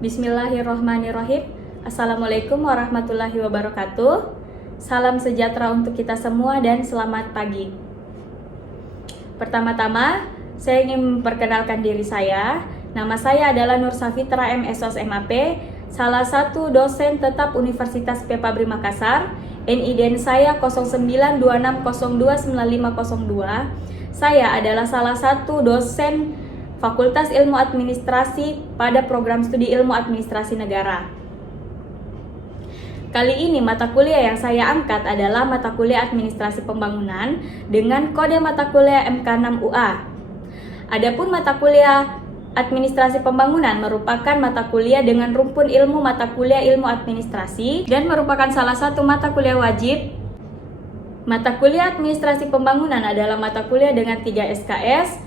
Bismillahirrohmanirrohim. Assalamualaikum warahmatullahi wabarakatuh. Salam sejahtera untuk kita semua dan selamat pagi. Pertama-tama, saya ingin memperkenalkan diri saya. Nama saya adalah Nur Safitra M.Sos MAP, salah satu dosen tetap Universitas Pepabri Makassar. NIDN saya 0926029502. Saya adalah salah satu dosen Fakultas Ilmu Administrasi pada program studi Ilmu Administrasi Negara. Kali ini mata kuliah yang saya angkat adalah mata kuliah Administrasi Pembangunan dengan kode mata kuliah MK6UA. Adapun mata kuliah Administrasi Pembangunan merupakan mata kuliah dengan rumpun ilmu mata kuliah Ilmu Administrasi dan merupakan salah satu mata kuliah wajib. Mata kuliah Administrasi Pembangunan adalah mata kuliah dengan 3 SKS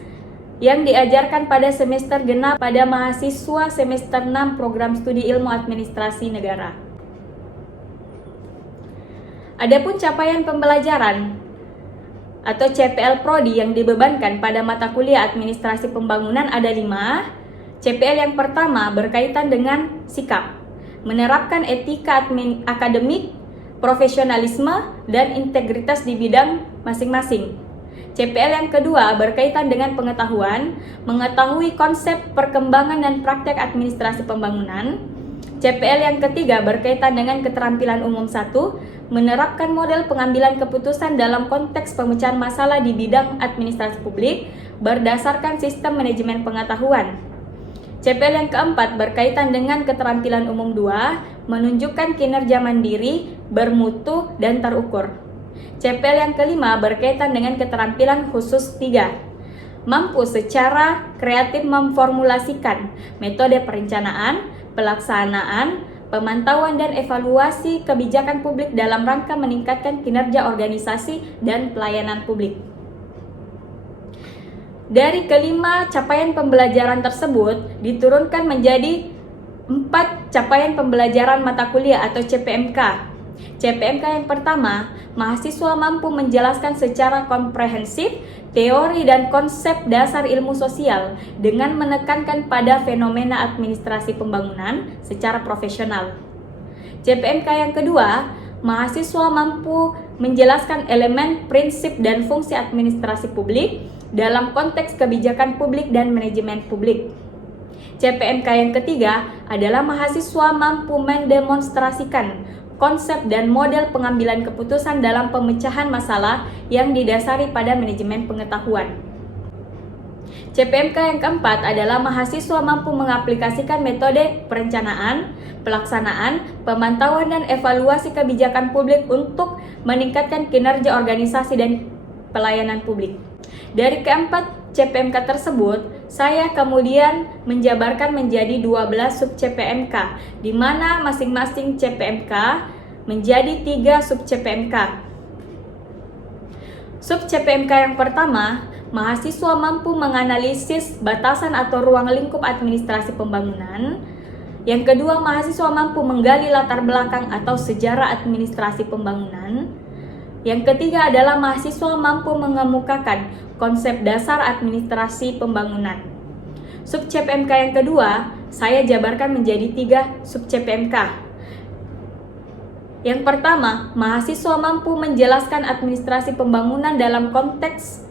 yang diajarkan pada semester genap pada mahasiswa semester 6 program studi Ilmu Administrasi Negara. Adapun capaian pembelajaran atau CPL Prodi yang dibebankan pada mata kuliah Administrasi Pembangunan ada 5. CPL yang pertama berkaitan dengan sikap, menerapkan etika akademik, profesionalisme, dan integritas di bidang masing-masing. CPL yang kedua berkaitan dengan pengetahuan, mengetahui konsep perkembangan dan praktek administrasi pembangunan. CPL yang ketiga berkaitan dengan keterampilan umum 1, menerapkan model pengambilan keputusan dalam konteks pemecahan masalah di bidang administrasi publik berdasarkan sistem manajemen pengetahuan. CPL yang keempat berkaitan dengan keterampilan umum 2, menunjukkan kinerja mandiri, bermutu, dan terukur. CPL yang kelima berkaitan dengan keterampilan khusus 3, mampu secara kreatif memformulasikan metode perencanaan, pelaksanaan, pemantauan dan evaluasi kebijakan publik dalam rangka meningkatkan kinerja organisasi dan pelayanan publik. Dari kelima capaian pembelajaran tersebut diturunkan menjadi 4 capaian pembelajaran mata kuliah atau CPMK. CPMK yang pertama, mahasiswa mampu menjelaskan secara komprehensif teori dan konsep dasar ilmu sosial dengan menekankan pada fenomena administrasi pembangunan secara profesional. CPMK yang kedua, mahasiswa mampu menjelaskan elemen, prinsip, dan fungsi administrasi publik dalam konteks kebijakan publik dan manajemen publik. CPMK yang ketiga adalah mahasiswa mampu mendemonstrasikan konsep dan model pengambilan keputusan dalam pemecahan masalah yang didasari pada manajemen pengetahuan. CPMK yang keempat adalah mahasiswa mampu mengaplikasikan metode perencanaan, pelaksanaan, pemantauan, dan evaluasi kebijakan publik untuk meningkatkan kinerja organisasi dan pelayanan publik. Dari keempat CPMK tersebut, saya kemudian menjabarkan menjadi 12 sub CPMK, di mana masing-masing CPMK menjadi 3 sub CPMK. Sub CPMK yang pertama, mahasiswa mampu menganalisis batasan atau ruang lingkup administrasi pembangunan. Yang kedua, mahasiswa mampu menggali latar belakang atau sejarah administrasi pembangunan. Yang ketiga adalah mahasiswa mampu mengemukakan konsep dasar administrasi pembangunan. Sub CPMK yang kedua, saya jabarkan menjadi 3 sub CPMK. Yang pertama, mahasiswa mampu menjelaskan administrasi pembangunan dalam konteks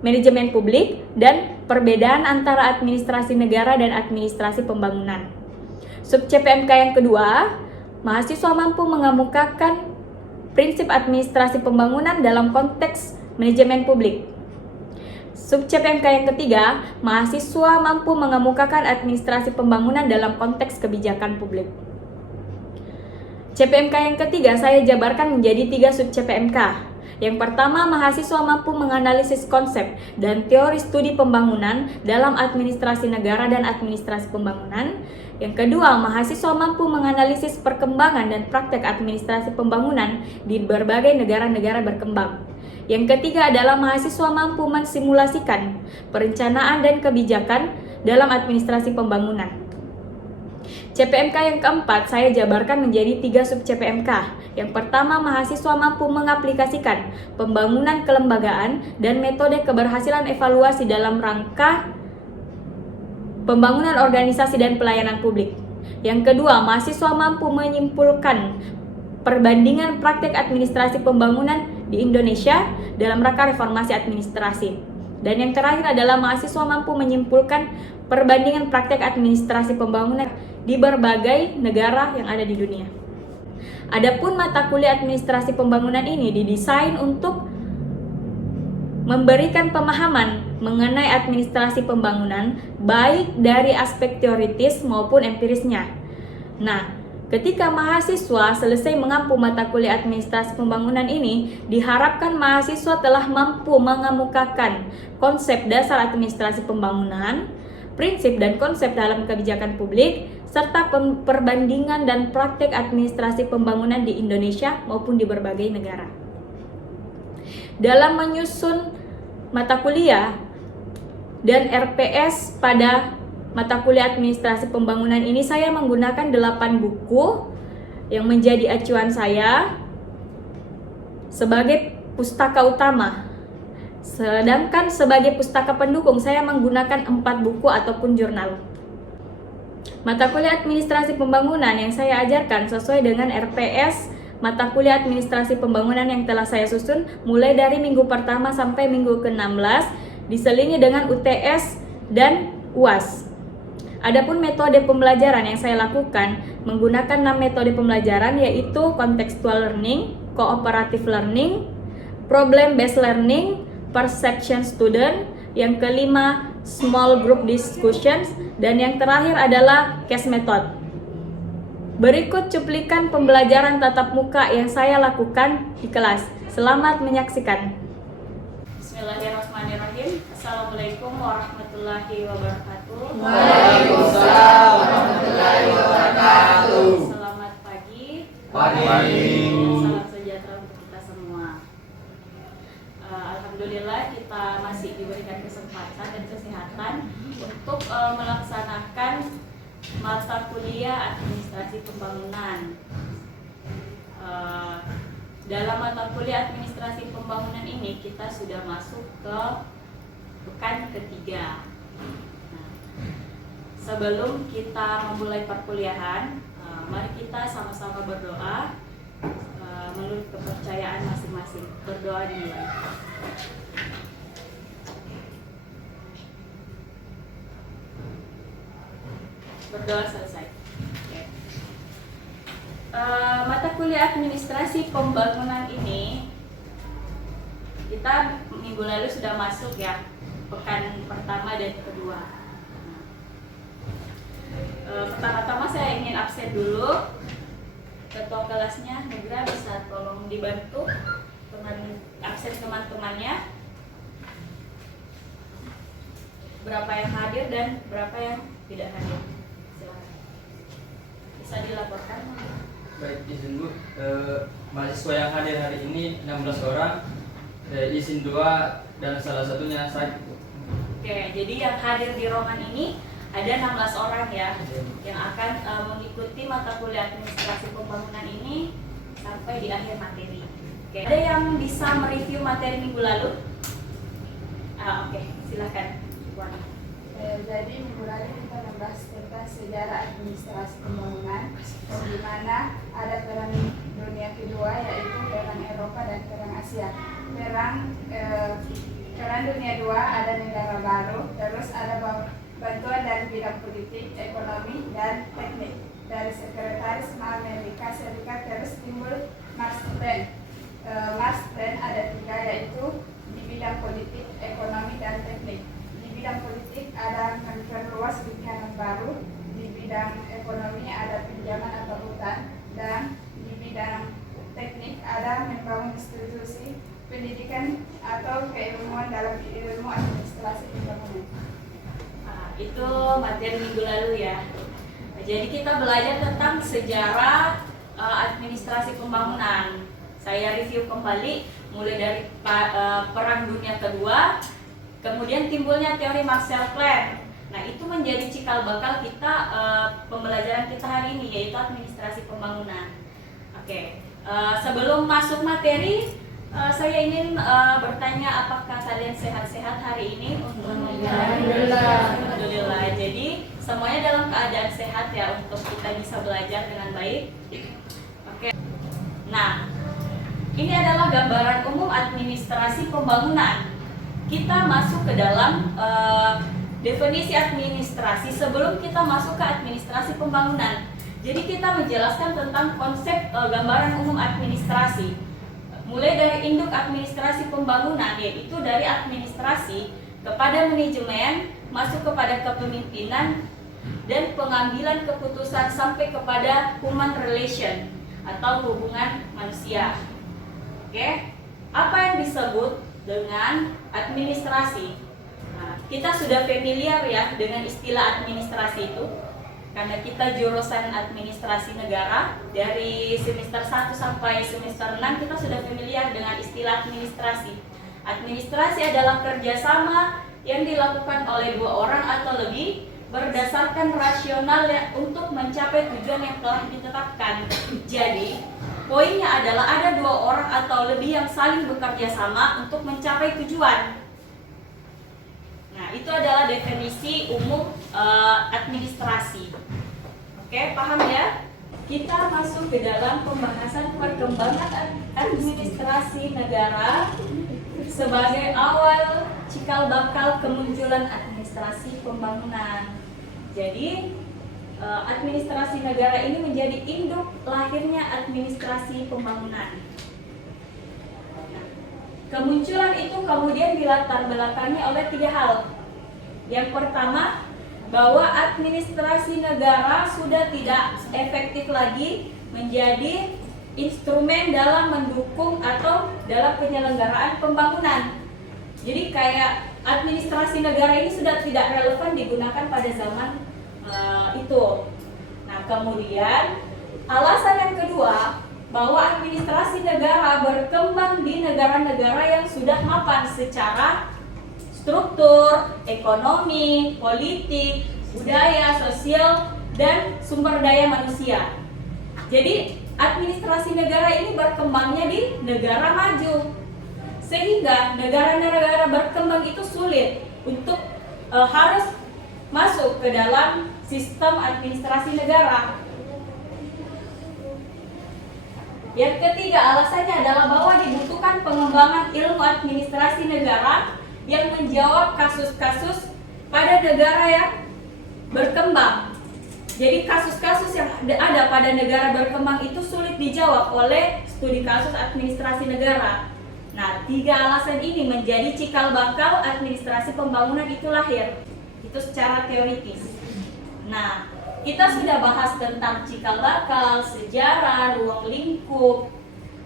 manajemen publik dan perbedaan antara administrasi negara dan administrasi pembangunan. Sub CPMK yang kedua, mahasiswa mampu mengemukakan prinsip administrasi pembangunan dalam konteks manajemen publik. Sub CPMK yang ketiga, mahasiswa mampu mengemukakan administrasi pembangunan dalam konteks kebijakan publik. CPMK yang ketiga saya jabarkan menjadi 3 sub CPMK. Yang pertama, mahasiswa mampu menganalisis konsep dan teori studi pembangunan dalam administrasi negara dan administrasi pembangunan. Yang kedua, mahasiswa mampu menganalisis perkembangan dan praktek administrasi pembangunan di berbagai negara-negara berkembang. Yang ketiga adalah mahasiswa mampu mensimulasikan perencanaan dan kebijakan dalam administrasi pembangunan. CPMK yang keempat saya jabarkan menjadi 3 sub CPMK. Yang pertama, mahasiswa mampu mengaplikasikan pembangunan kelembagaan dan metode keberhasilan evaluasi dalam rangka pembangunan organisasi dan pelayanan publik. Yang kedua, mahasiswa mampu menyimpulkan perbandingan praktek administrasi pembangunan di Indonesia dalam rangka reformasi administrasi. Dan yang terakhir adalah mahasiswa mampu menyimpulkan perbandingan praktek administrasi pembangunan di berbagai negara yang ada di dunia. Adapun mata kuliah administrasi pembangunan ini didesain untuk memberikan pemahaman mengenai administrasi pembangunan baik dari aspek teoritis maupun empirisnya. Nah, ketika mahasiswa selesai mengampu mata kuliah administrasi pembangunan ini, diharapkan mahasiswa telah mampu mengemukakan konsep dasar administrasi pembangunan, prinsip dan konsep dalam kebijakan publik, serta perbandingan dan praktek administrasi pembangunan di Indonesia maupun di berbagai negara. Dalam menyusun mata kuliah dan RPS pada mata kuliah administrasi pembangunan ini, saya menggunakan 8 buku yang menjadi acuan saya sebagai pustaka utama. Sedangkan sebagai pustaka pendukung saya menggunakan 4 buku ataupun jurnal. Mata kuliah administrasi pembangunan yang saya ajarkan sesuai dengan RPS mata kuliah administrasi pembangunan yang telah saya susun mulai dari minggu pertama sampai minggu ke-16, diselingi dengan UTS dan UAS. Adapun metode pembelajaran yang saya lakukan menggunakan 6 metode pembelajaran, yaitu contextual learning, cooperative learning, problem based learning, perception student, yang kelima small group discussions, dan yang terakhir adalah case method. Berikut cuplikan pembelajaran tatap muka yang saya lakukan di kelas. Selamat menyaksikan. Bismillahirrahmanirrahim. Assalamualaikum warahmatullahi wabarakatuh. Waalaikumsalam warahmatullahi wabarakatuh. Selamat pagi. Pagi. Salam sejahtera untuk kita semua. Alhamdulillah kita masih diberikan kesempatan dan kesehatan untuk melaksanakan mata kuliah administrasi pembangunan. Dalam mata kuliah administrasi pembangunan ini kita sudah masuk ke pekan ketiga. Nah, sebelum kita memulai perkuliahan, mari kita sama-sama berdoa menurut kepercayaan masing-masing. Berdoa dimulai. Berdoa selesai. Mata kuliah administrasi pembangunan ini kita minggu lalu sudah masuk ya, pekan pertama dan kedua. Pertama-tama saya ingin absen dulu. Ketua kelasnya Negra bisa tolong dibantu absen teman-temannya, berapa yang hadir dan berapa yang tidak hadir. Silakan. Bisa dilaporkan. Baik, izin Bu, mahasiswa yang hadir hari ini 16 orang, izin 2 dan salah satunya saya. Oke, jadi yang hadir di ruangan ini ada 16 orang ya, yang akan mengikuti mata kuliah administrasi pembangunan ini sampai di akhir materi. Oke, ada yang bisa mereview materi minggu lalu? Oke, silakan. Jadi minggu lalu kita membahas tentang sejarah administrasi pembangunan, di mana ada perang dunia kedua, yaitu perang Eropa dan perang Asia. Perang dunia dua ada negara baru, terus ada bantuan dari bidang politik, ekonomi, dan teknik dari Sekretaris Amerika Serikat, terus timbul Mars Plan. Mars Plan ada 3, yaitu di bidang politik, ekonomi, dan teknik. Di bidang politik ada memperluas lingkaran baru, di bidang ekonomi ada pinjaman atau hutang, dan di bidang teknik ada membangun institusi pendidikan atau keilmuan dalam ilmu administrasi pembangunan. Itu materi minggu lalu ya. Jadi kita belajar tentang sejarah administrasi pembangunan. Saya review kembali mulai dari Perang Dunia Kedua, kemudian timbulnya teori Marshall Plan. Nah, itu menjadi cikal bakal kita pembelajaran kita hari ini, yaitu administrasi pembangunan. Oke, sebelum masuk materi, saya ingin bertanya, apakah kalian sehat-sehat hari ini? Alhamdulillah. Jadi semuanya dalam keadaan sehat ya, untuk kita bisa belajar dengan baik. Oke. Nah, ini adalah gambaran umum administrasi pembangunan. Kita masuk ke dalam definisi administrasi sebelum kita masuk ke administrasi pembangunan. Jadi kita menjelaskan tentang konsep gambaran umum administrasi. Mulai dari induk administrasi pembangunan, yaitu dari administrasi kepada manajemen, masuk kepada kepemimpinan dan pengambilan keputusan sampai kepada human relation atau hubungan manusia. Oke, apa yang disebut dengan administrasi? Nah, kita sudah familiar ya dengan istilah administrasi itu, karena kita jurusan administrasi negara dari semester 1 sampai semester 6 kita sudah familiar dengan istilah administrasi. Administrasi adalah kerjasama yang dilakukan oleh 2 orang atau lebih berdasarkan rasional untuk mencapai tujuan yang telah ditetapkan. Jadi, poinnya adalah ada 2 orang atau lebih yang saling bekerja sama untuk mencapai tujuan. Nah, itu adalah definisi umum administrasi. Oke, paham ya? Kita masuk ke dalam pembahasan perkembangan administrasi negara sebagai awal cikal bakal kemunculan administrasi pembangunan. Jadi, administrasi negara ini menjadi induk lahirnya administrasi pembangunan. Kemunculan itu kemudian dilatar belakangi oleh 3 hal. Yang pertama, bahwa administrasi negara sudah tidak efektif lagi menjadi instrumen dalam mendukung atau dalam penyelenggaraan pembangunan. Jadi kayak administrasi negara ini sudah tidak relevan digunakan pada zaman itu. Nah, kemudian alasan yang kedua, bahwa administrasi negara berkembang di negara-negara yang sudah mapan secara struktur, ekonomi, politik, budaya, sosial, dan sumber daya manusia. Jadi administrasi negara ini berkembangnya di negara maju, sehingga negara-negara berkembang itu sulit untuk harus masuk ke dalam sistem administrasi negara. Yang ketiga, alasannya adalah bahwa dibutuhkan pengembangan ilmu administrasi negara yang menjawab kasus-kasus pada negara yang berkembang. Jadi kasus-kasus yang ada pada negara berkembang itu sulit dijawab oleh studi kasus administrasi negara. Nah, 3 alasan ini menjadi cikal bakal administrasi pembangunan itu lahir. Itu secara teoritis. Nah, kita sudah bahas tentang cikal bakal, sejarah, ruang lingkup,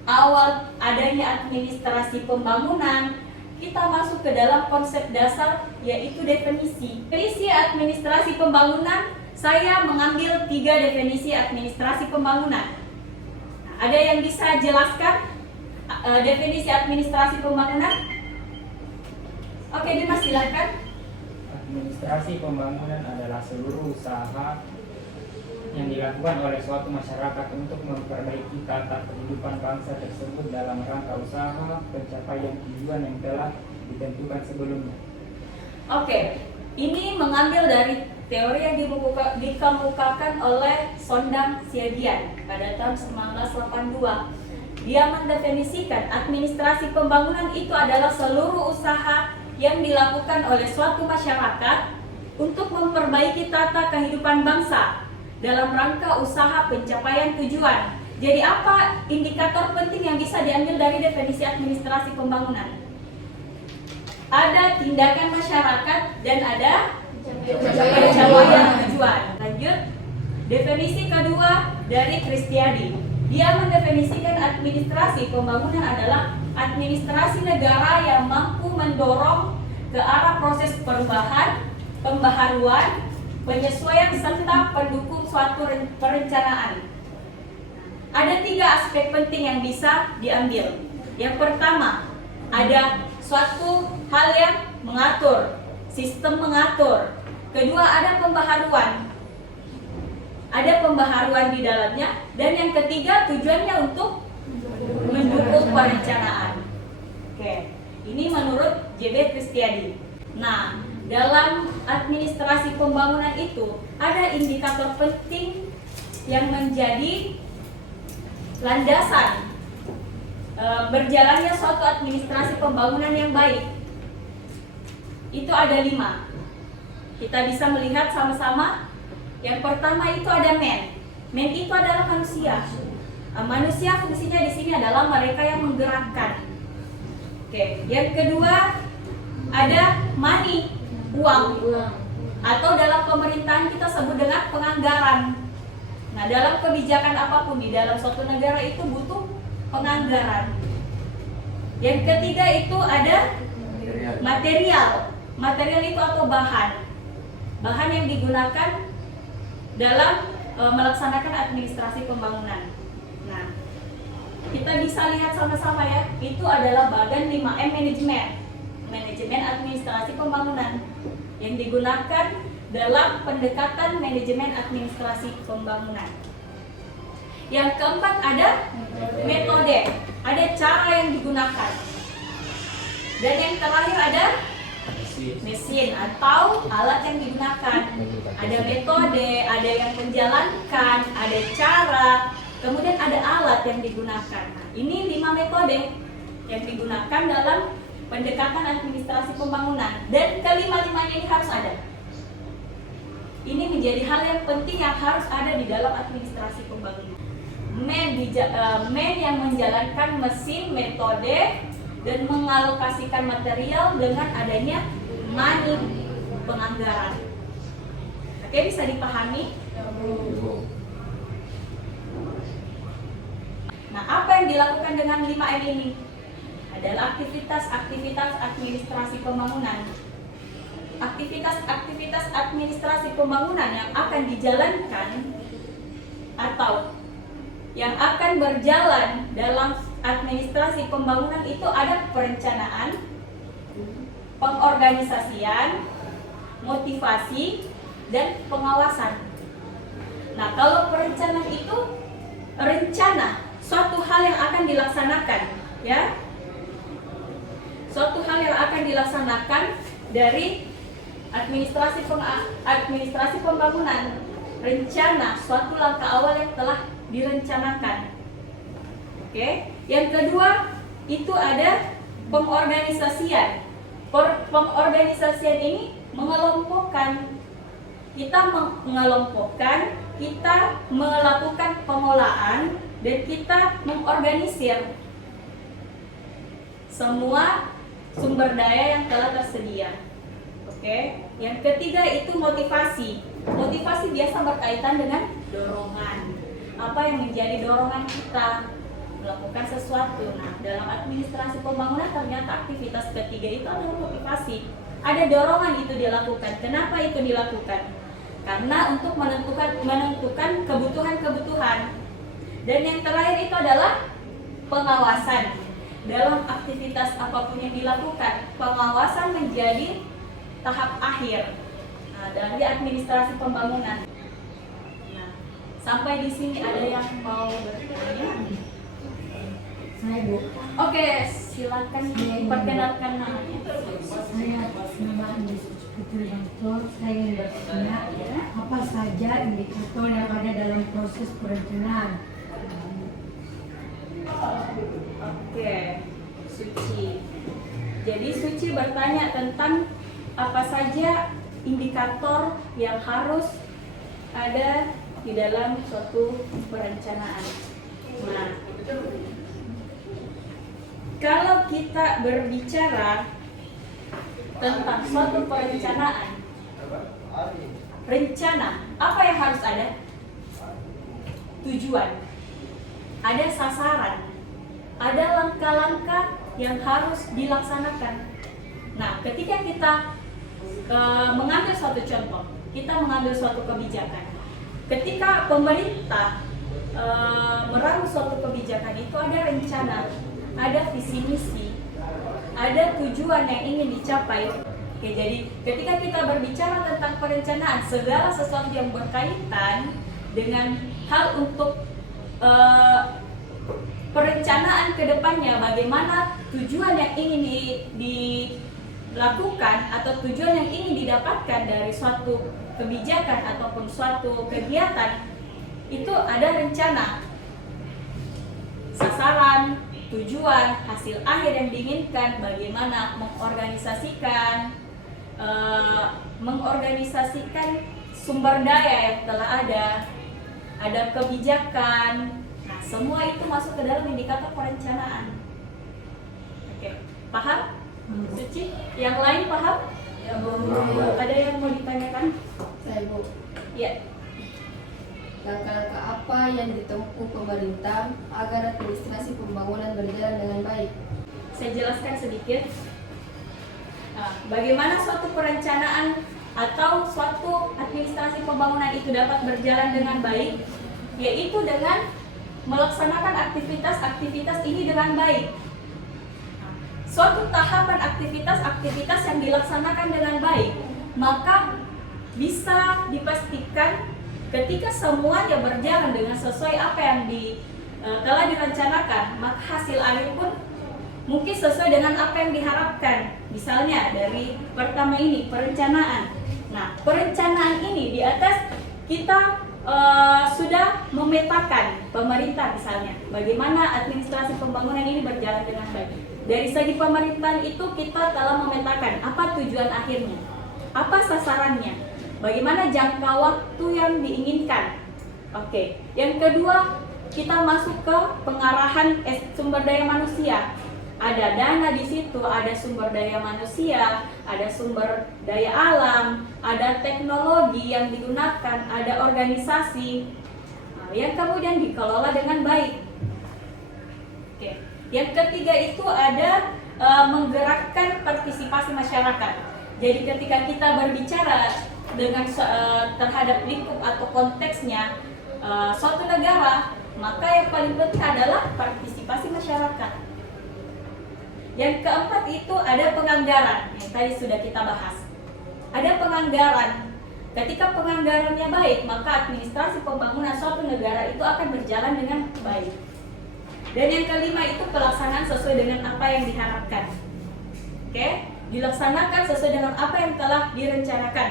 awal adanya administrasi pembangunan. Kita masuk ke dalam konsep dasar, yaitu definisi. Definisi administrasi pembangunan, saya mengambil 3 definisi administrasi pembangunan. Nah, ada yang bisa jelaskan definisi administrasi pembangunan? Oke, Dimas, silakan. Administrasi pembangunan adalah seluruh usaha yang dilakukan oleh suatu masyarakat untuk memperbaiki tata kehidupan bangsa tersebut dalam rangka usaha pencapaian tujuan yang telah ditentukan sebelumnya. Oke, ini mengambil dari teori yang dikemukakan oleh Sondam Siagian pada tahun 1982. Dia mendefinisikan administrasi pembangunan itu adalah seluruh usaha yang dilakukan oleh suatu masyarakat untuk memperbaiki tata kehidupan bangsa dalam rangka usaha pencapaian tujuan. Jadi apa indikator penting yang bisa diambil dari definisi administrasi pembangunan? Ada tindakan masyarakat dan ada pencapaian tujuan. Lanjut, definisi kedua dari Kristiadi. Dia mendefinisikan administrasi pembangunan adalah administrasi negara yang mampu mendorong ke arah proses perubahan, pembaharuan, penyesuaian serta pendukung suatu perencanaan. Ada 3 aspek penting yang bisa diambil. Yang pertama, ada suatu hal yang mengatur, sistem mengatur. Kedua, ada pembaharuan. Ada pembaharuan di dalamnya. Dan yang ketiga, tujuannya untuk mendukung perencanaan. Oke, ini menurut JB Kristiadi. Nah, dalam administrasi pembangunan itu ada indikator penting yang menjadi landasan berjalannya suatu administrasi pembangunan yang baik. Itu ada 5. Kita bisa melihat sama-sama. Yang pertama itu ada man. Man itu adalah manusia. Manusia fungsinya di sini adalah mereka yang menggerakkan. Oke, yang kedua ada money, uang. Atau dalam pemerintahan kita sebut dengan penganggaran. Nah, dalam kebijakan apapun di dalam suatu negara itu butuh penganggaran. Yang ketiga itu ada material. Material itu atau bahan. Bahan yang digunakan dalam melaksanakan administrasi pembangunan. Nah, kita bisa lihat sama-sama ya. Itu adalah bagan 5M manajemen. Manajemen administrasi pembangunan yang digunakan dalam pendekatan manajemen administrasi pembangunan. Yang keempat ada metode, ada cara yang digunakan. Dan yang terakhir ada mesin atau alat yang digunakan. Ada metode, ada yang menjalankan, ada cara, kemudian ada alat yang digunakan. Nah, ini 5 metode yang digunakan dalam pendekatan administrasi pembangunan. Dan kelima-limanya ini harus ada. Ini menjadi hal yang penting yang harus ada di dalam administrasi pembangunan. Man yang menjalankan mesin, metode, dan mengalokasikan material dengan adanya money, penganggaran. Oke, bisa dipahami? Nah, apa yang dilakukan dengan 5M ini? Adalah aktivitas-aktivitas administrasi pembangunan. Aktivitas-aktivitas administrasi pembangunan yang akan dijalankan atau yang akan berjalan dalam administrasi pembangunan itu ada perencanaan, pengorganisasian, motivasi, dan pengawasan. Nah, kalau perencanaan itu rencana suatu hal yang akan dilaksanakan, ya. Suatu hal yang akan dilaksanakan dari administrasi pembangunan. Rencana suatu langkah awal yang telah direncanakan. Oke. Yang kedua itu ada pengorganisasian. Pengorganisasian ini mengelompokkan. Kita mengelompokkan, kita melakukan pengolahan, dan kita mengorganisir semua sumber daya yang telah tersedia. Oke. Yang ketiga itu motivasi. Motivasi biasa berkaitan dengan dorongan. Apa yang menjadi dorongan kita melakukan sesuatu. Nah, dalam administrasi pembangunan ternyata aktivitas ketiga itu adalah motivasi. Ada dorongan itu dilakukan. Kenapa itu dilakukan? Karena untuk menentukan kebutuhan-kebutuhan. Dan yang terakhir itu adalah pengawasan. Dalam aktivitas apapun yang dilakukan, pengawasan menjadi tahap akhir. Nah, dari administrasi pembangunan. Nah, sampai di sini ada yang mau bertanya? Saya Bu. Oke, silakan perkenalkan namanya. Saya nama Andi Putri Bangtor. Saya ingin bertanya apa saja indikator yang ada dalam proses perencanaan. Oke, Suci. Jadi Suci bertanya tentang apa saja indikator yang harus ada di dalam suatu perencanaan. Nah, kalau kita berbicara tentang suatu perencanaan, rencana, apa yang harus ada? Tujuan, ada sasaran, ada langkah-langkah yang harus dilaksanakan. Nah, ketika kita mengambil suatu contoh, kita mengambil suatu kebijakan. Ketika pemerintah meramu suatu kebijakan itu ada rencana, ada visi misi, ada tujuan yang ingin dicapai. Oke, jadi ketika kita berbicara tentang perencanaan, segala sesuatu yang berkaitan dengan hal untuk perencanaan ke depannya, bagaimana tujuan yang ingin dilakukan atau tujuan yang ingin didapatkan dari suatu kebijakan ataupun suatu kegiatan, itu ada rencana, sasaran, tujuan, hasil akhir yang diinginkan, bagaimana mengorganisasikan sumber daya yang telah ada kebijakan. Nah, semua itu masuk ke dalam indikator perencanaan. Oke, paham? Suci? Yang lain paham? Ya, Bu. Ada yang mau ditanyakan? Saya Bu, Ya. langkah-langkah apa yang ditempuh pemerintah agar administrasi pembangunan berjalan dengan baik? Saya jelaskan sedikit. Nah, bagaimana suatu perencanaan atau suatu administrasi pembangunan itu dapat berjalan dengan baik, yaitu dengan melaksanakan aktivitas-aktivitas ini dengan baik. Suatu tahapan aktivitas-aktivitas yang dilaksanakan dengan baik, maka bisa dipastikan ketika semuanya berjalan dengan sesuai apa yang telah direncanakan, maka hasil akhir pun mungkin sesuai dengan apa yang diharapkan. Misalnya dari pertama ini perencanaan. Nah, perencanaan ini di atas kita sudah memetakan, pemerintah misalnya, bagaimana administrasi pembangunan ini berjalan dengan baik. Dari segi pemerintahan itu kita telah memetakan apa tujuan akhirnya, apa sasarannya, bagaimana jangka waktu yang diinginkan. Oke, yang kedua kita masuk ke pengarahan sumber daya manusia. Ada dana di situ, ada sumber daya manusia, ada sumber daya alam, ada teknologi yang digunakan, ada organisasi yang kemudian dikelola dengan baik. Oke. Yang ketiga itu ada menggerakkan partisipasi masyarakat. Jadi ketika kita berbicara dengan terhadap lingkup atau konteksnya suatu negara, maka yang paling penting adalah partisipasi masyarakat. Yang keempat itu ada penganggaran, yang tadi sudah kita bahas. Ada penganggaran. Ketika penganggarannya baik, maka administrasi pembangunan suatu negara itu akan berjalan dengan baik. Dan yang kelima itu pelaksanaan sesuai dengan apa yang diharapkan. Oke, dilaksanakan sesuai dengan apa yang telah direncanakan.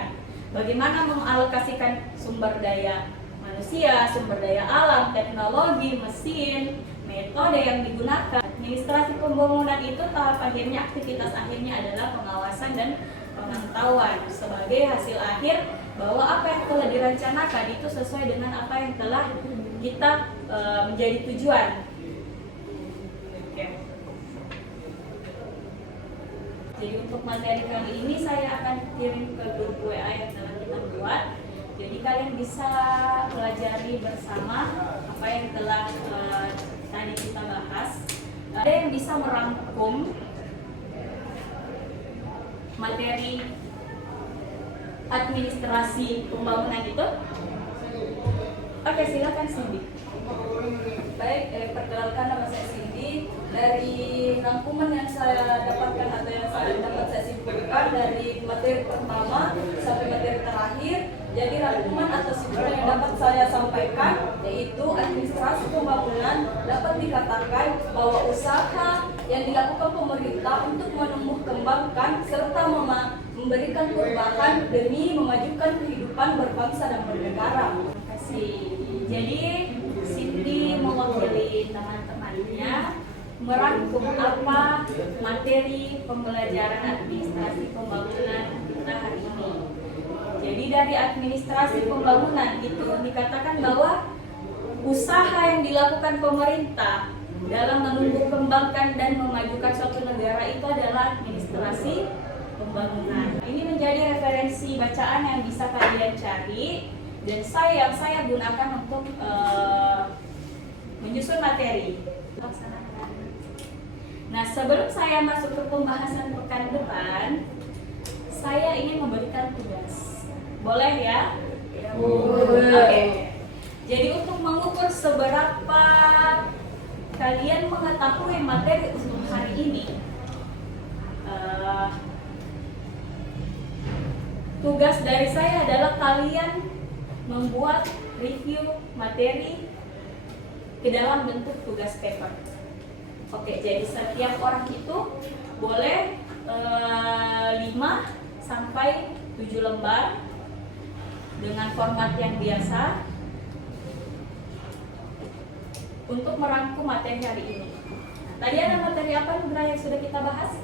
Bagaimana mengalokasikan sumber daya manusia, sumber daya alam, teknologi, mesin, metode yang digunakan. Administrasi pembangunan itu tahap akhirnya, aktivitas akhirnya adalah pengawasan dan pemantauan sebagai hasil akhir bahwa apa yang telah direncanakan itu sesuai dengan apa yang telah kita menjadi tujuan. Oke. Jadi untuk materi kali ini saya akan kirim ke grup WA yang telah kita buat. Jadi kalian bisa pelajari bersama apa yang telah tadi kita bahas. Ada yang bisa merangkum materi administrasi pembangunan itu? Oke, silakan Cindy. Baik, perkenalkan nama saya Cindy. Dari rangkuman yang saya dapatkan atau yang saya dapat saya simpulkan dari materi pertama sampai materi terakhir, jadi rangkuman atau simpulan yang dapat saya sampaikan yaitu administrasi pembangunan dapat dikatakan bahwa usaha yang dilakukan pemerintah untuk menumbuh kembangkan serta memberikan perubahan demi memajukan kehidupan berbangsa dan bernegara. Terima kasih. Jadi Cindy mewakili teman-temannya merangkum apa materi pembelajaran administrasi pembangunan kita hari ini. Jadi dari administrasi pembangunan itu dikatakan bahwa usaha yang dilakukan pemerintah dalam menumbuh kembangkan dan memajukan suatu negara itu adalah administrasi pembangunan. Ini menjadi referensi bacaan yang bisa kalian cari dan saya gunakan untuk menyusun materi. Nah, sebelum saya masuk ke pembahasan pekan depan, saya ingin memberikan tugas. Boleh ya? Oke. Jadi untuk mengukur seberapa kalian mengetahui materi untuk hari ini, tugas dari saya adalah kalian membuat review materi ke dalam bentuk tugas paper. Oke, jadi setiap orang itu boleh 5 sampai 7 lembar dengan format yang biasa untuk merangkum materi hari ini. Tadi ada materi apa Nugra yang sudah kita bahas?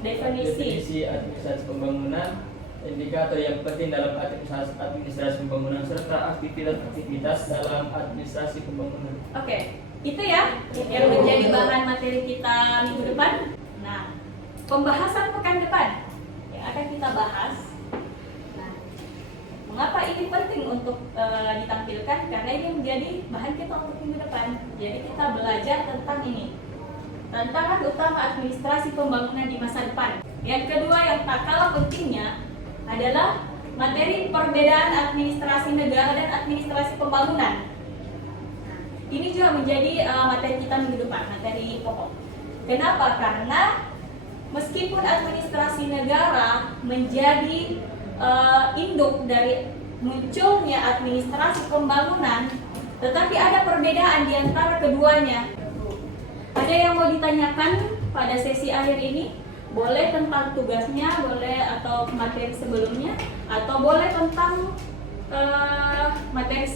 Definisi administrasi pembangunan, indikator yang penting dalam administrasi pembangunan, serta aktivitas-aktivitas dalam administrasi pembangunan. Oke, itu ya yang menjadi bahan materi kita minggu depan. Nah, pembahasan pekan depan yang akan kita bahas. Nah, mengapa ini penting untuk ditampilkan? Karena ini menjadi bahan kita untuk minggu depan. Jadi kita belajar tentang ini, tantangan utama administrasi pembangunan di masa depan. Yang kedua yang tak kalah pentingnya adalah materi perbedaan administrasi negara dan administrasi pembangunan. Ini juga menjadi materi kita minggu depan, materi pokok. Kenapa? Karena meskipun administrasi negara menjadi induk dari munculnya administrasi pembangunan, tetapi ada perbedaan di antara keduanya. Ada yang mau ditanyakan pada sesi akhir ini? Boleh tentang tugasnya, boleh atau materi sebelumnya, atau boleh tentang materi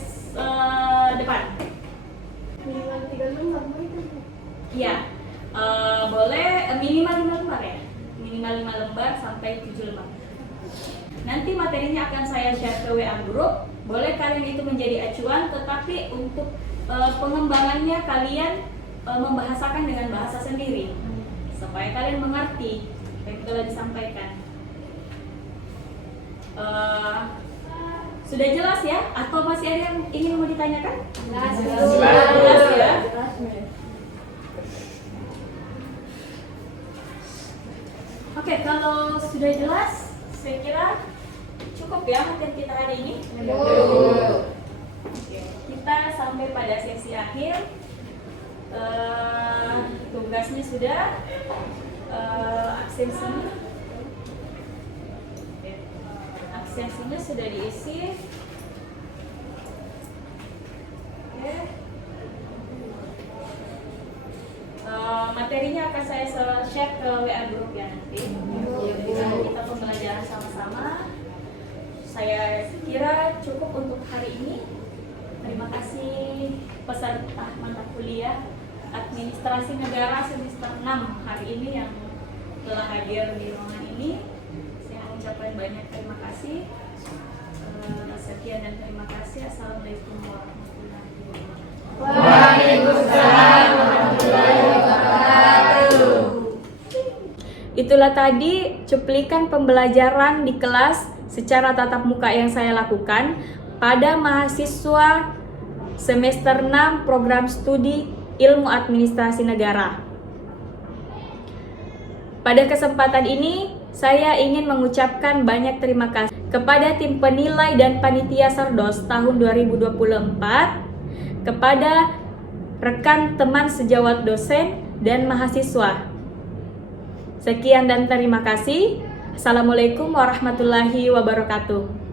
depan. Minimal 3 lembar itu. Iya, boleh minimal 5 lembar ya, minimal 5 lembar sampai 7 lembar. Nanti materinya akan saya share ke WA group. Boleh kalian itu menjadi acuan, tetapi untuk pengembangannya kalian membahasakan dengan bahasa sendiri supaya kalian mengerti yang telah disampaikan. Sudah jelas ya? Atau masih ada yang ingin mau ditanyakan? Jelas ya? Oke, kalau sudah jelas, saya kira cukup ya materi kita hari ini. Oke, kita sampai pada sesi akhir. Tugasnya sudah, absensinya sudah diisi. Oke. Materinya akan saya share ke WA group ya nanti. Kita pembelajaran sama-sama. Saya kira cukup untuk hari ini. Terima kasih peserta mata kuliah Administrasi Negara semester 6 hari ini yang telah hadir di ruangan ini. Saya mengucapkan banyak terima kasih. Sekian dan terima kasih. Assalamualaikum warahmatullahi wabarakatuh. Waalaikumsalam warahmatullahi wabarakatuh. Itulah tadi cuplikan pembelajaran di kelas secara tatap muka yang saya lakukan pada mahasiswa semester 6 program studi Ilmu Administrasi Negara. Pada kesempatan ini, saya ingin mengucapkan banyak terima kasih kepada tim penilai dan panitia Sardos tahun 2024, kepada rekan teman sejawat dosen dan mahasiswa. Sekian dan terima kasih. Assalamualaikum warahmatullahi wabarakatuh.